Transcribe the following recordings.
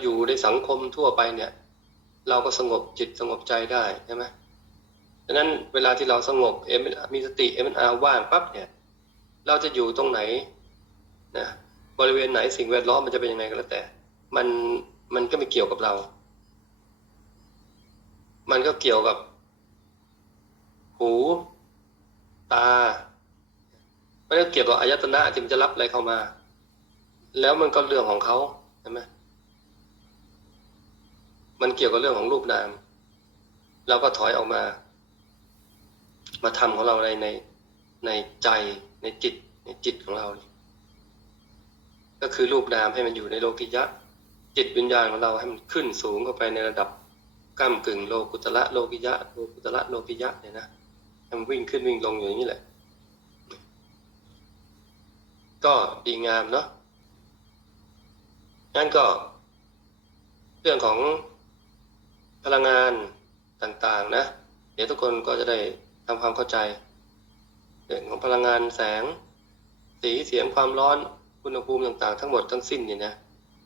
อยู่ในสังคมทั่วไปเนี่ย เราก็สงบจิตสงบใจได้ใช่ไหมดังนั้นเวลาที่เราสงบเอ็มมีสติเอ็มอาว่างปั๊บเนี่ย เราจะอยู่ตรงไหนนะบริเวณไหนสิ่งแวดล้อมมันจะเป็นยังไงก็แล้วแต่ มันมันก็ไม่เกี่ยวกับเรา มันก็เกี่ยวกับ หู ตามันก็เกี่ยวกับอายตนะที่มันจะรับอะไรเข้ามา แล้วมันก็เรื่องของเขาใช่ไหม มันเกี่ยวกับเรื่องของรูปนาม เราก็ถอยออกมา มาทำของเราในในในใจในจิตในจิตของเรา ก็คือรูปนามให้มันอยู่ในโลกิยะ จิตวิญญาณของเราให้มันขึ้นสูงเข้าไปในระดับก้ามกึ่งโลกุตละโลกิยะโลกุตละโลกิยะเนี่ยนะให้มันวิ่งขึ้นวิ่งลงอย่างนี้แหละ ก็ดีงามเนาะงั้นก็ เรื่องของ พลังงานต่างๆนะ เดี๋ยวทุกคนก็จะได้ทำความเข้าใจเรื่องของพลังงานแสง สีเสียงความร้อนอุณหภูมิต่างๆ ทั้งหมดทั้งสิ้นเนี่ยนะ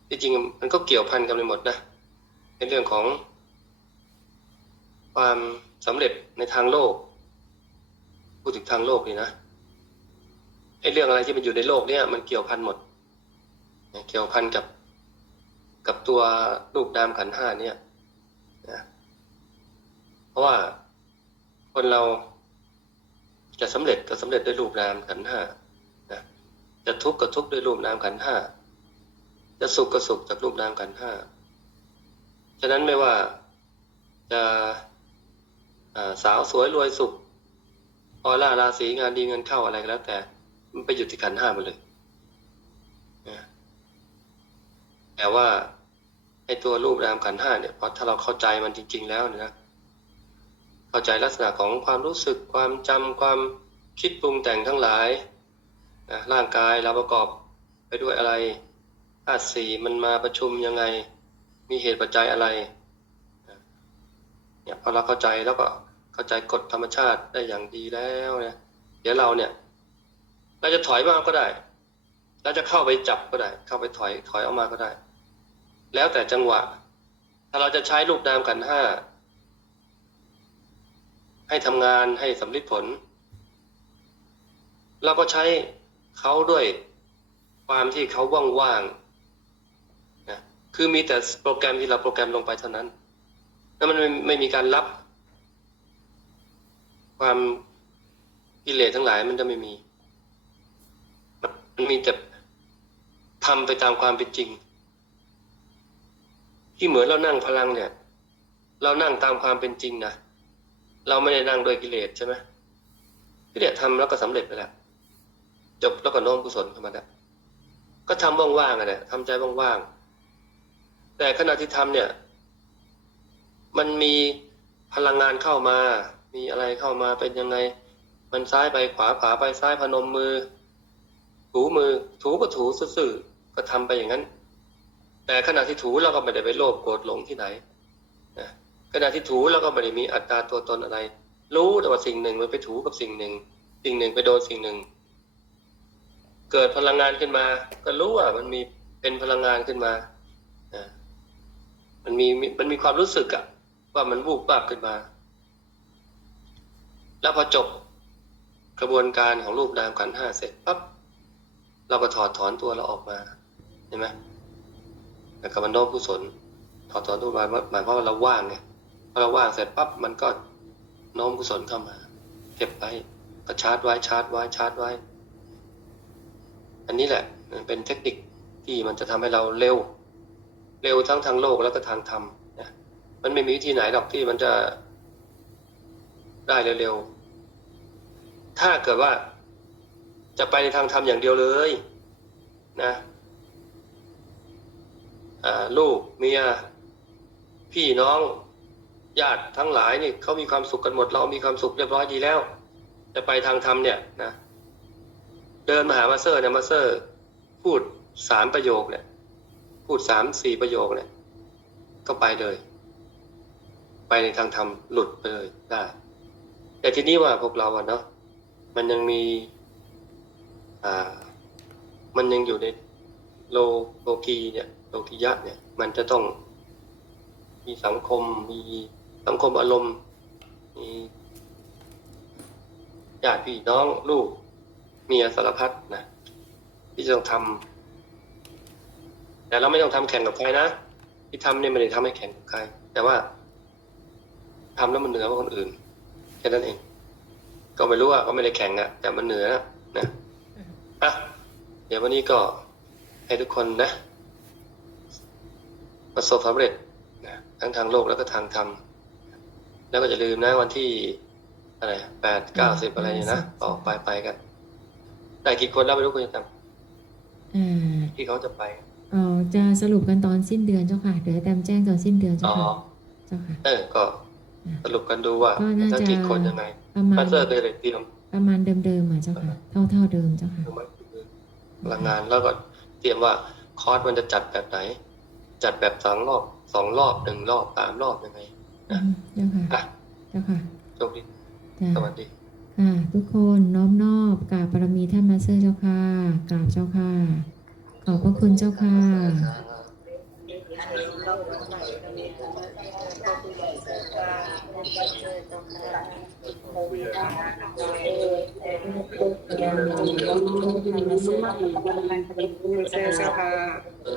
ที่จริงมันก็เกี่ยวพันกันไปหมดนะในเรื่องของ ความสำเร็จในทางโลก พูดถึงทางโลกนี่นะไอ้เรื่องอะไรที่มันอยู่ในโลกเนี่ยมันเกี่ยวพันหมด เกี่ยวพันกับ กับตัวรูปนามขันห้าเนี่ย ราะว่าคนเราจะสำเร็จก็สำเร็จด้วยรูปนามขันห้านะจะทุกข์ก็ทุกข์ด้วยรูปนามขันห้าจะสุขก็สุขจากรูปนามขันห้าฉะนั้นไม่ว่าจะสาวสวยรวยสุขออร่าราศีงานดีเงินเข้าอะไรก็แล้ว แต่ มันไปอยู่ที่ขันห้ามดเลยแต่ว่าไอ้ตัวรูปนามขันห้าเนี่ยพอถ้าเราเข้าใจมันจริง ๆ แล้วเนี่ยนะ เข้าใจลักษณะของความรู้สึกความจำความคิดปรุงแต่งทั้งหลายนะร่างกายเราประกอบไปด้วยอะไรธาตุสี่มันมาประชุมยังไง มีเหตุปัจจัยอะไรเนี่ยพอเราเข้าใจแล้วก็เข้าใจกฎธรรมชาติได้อย่างดีแล้วเนี่ยเดี๋ยวเราเนี่ย เราจะถอยมาก็ได้เราจะเข้าไปจับก็ได้ เข้าไปถอยถอยออกมาก็ได้ แล้วแต่จังหวะ ถ้าเราจะใช้รูปนามขันห้า ให้ทำงานให้สำลิดผล เราก็ใช้เขาด้วยความที่เขาว่างๆนะคือมีแต่โปรแกรมที่เราโปรแกรมลงไปเท่านั้น แล้วมันไม่ไม่มีการรับ ความกิเลสทั้งหลายมันจะไม่มี มันมีแต่ทำไปตามความเป็นจริง ที่เหมือนเรานั่งพลังเนี่ย เรานั่งตามความเป็นจริงนะ เราไม่ได้นั่งโดยกิเลสใช่ไหมกิเลสทำแล้วก็สำเร็จไปแล้วจบแล้วก็โน้มกุศลเข้ามาแล้วก็ทำว่างๆอะเนี่ยทำใจว่างๆแต่ขณะที่ทำเนี่ย มันมีพลังงานเข้ามา มีอะไรเข้ามาเป็นยังไง มันซ้ายไปขวาขวาไปซ้ายพนมมือ ถูมือ ถูก็ถูซื่อก็ทำไปอย่างนั้น แต่ขณะที่ถูเราก็ไม่ได้ไปโลภโกรธหลงที่ไหนนะ ขณะที่ถูเราก็ไม่ได้มีอัตราตัวตนอะไร รู้แต่ว่าสิ่งหนึ่งมันไปถูกับสิ่งหนึ่ง สิ่งหนึ่งไปโดนสิ่งหนึ่ง เกิดพลังงานขึ้นมา ก็รู้ว่ามันมีเป็นพลังงานขึ้นมาอ่ามันมีมันมีความรู้สึกอะว่ามันวูบวาบขึ้นมา แล้วพอจบกระบวนการของรูปนามขันห้าเสร็จปั๊บเราก็ถอดถอนตัวเราออกมาเห็นไหมแล้วก็มันโน้มกุศลถอดถอนตัวมาหมายความว่าเราว่างไง อเราว่างเสร็จปั๊บมันก็โน้มกุศลเข้ามา เก็บไว้ก็ชาร์จไว้ชาร์จไว้ชาร์จไว้ อันนี้แหละเป็นเทคนิคที่มันจะทำให้เราเร็ว เร็วทั้งทางโลกแล้วก็ทางธรรมนะมันไม่มีวิธีไหนหรอกที่มันจะได้เร็วๆ ถ้าเกิดว่าจะไปในทางธรรมอย่างเดียวเลยนะลูกเมียพี่น้อง ญาติทั้งหลายนี่เขามีความสุขกันหมด เรามีความสุขเรียบร้อยดีแล้ว จะไปทางธรรมเนี่ยนะเดินมาหามาเซอร์เนี่ยมาเซอร์ พูดสามประโยคเนี่ย พูดสามสี่ประโยคเนี่ย ก็ไปเลย ไปในทางธรรมหลุดไปเลยได้แต่ทีนี้ว่าพวกเราอะเนาะมันยังมี อ่า มันยังอยู่ในโลโลกีเนี่ย โลกิยะเนี่ย มันจะต้องมีสังคมมี สังคมอารมณ์มีญาติพี่น้องลูกเมียสารพัดนะที่จะต้องทำแต่เราไม่ต้องทำแข่งกับใครนะที่ทำเนี่ยไม่ได้ทำให้แข่งกับใคร แต่ว่าทำแล้วมันเหนือกว่าคนอื่นแค่นั้นเอง ก็ไม่รู้อะก็ไม่ได้แข่งอะแต่มันเหนือนะนะอะเดี๋ยววันนี้ก็ให้ทุกคนนะ ประสบความสำเร็จนะทั้งทางโลกแล้วก็ทางธรรม แล้วก็อย่าลืมนะวันที่อะไรแปดเก้าสิบอะไรเนี่ยนะต่อไปไปกัน แต่กี่คนแล้วไม่รู้คุณจะทอ่าำที่เขาจะไปเออจะสรุปกันตอนสิ้นเดือนเจ้าค่ะ เดี๋ยวให้แตมแจ้งตอนสิ้นเดือนเจ้าอ๋อค่ะเจ้าค่ะเออก็สรุปกันดูว่าก็น่าจะทั้งกี่คนยังไงประมาณมาสเตอร์เลยเตรียมประมาณเดิมๆอะเจ้าค่ะ เท่าเท่าๆเดิมเจ้าค่ะเครื่องไม้เครื่องมือพลังงานแล้วก็เตรียมว่าคอร์สมันจะจัดแบบไหน จัดแบบสองรอบสองรอบหนึ่งรอบสามรอบยังไง อืมเจ้าค่ะอะเจ้าค่ะโชคดีจ้าสวัสดีค่ะ ทุกคนน้อมนอบกราบปรมีท่านมาสเตอร์เจ้าค่ะกราบเจ้าค่ะ ขอบพระคุณเจ้าค่ะเจ้าค่ะ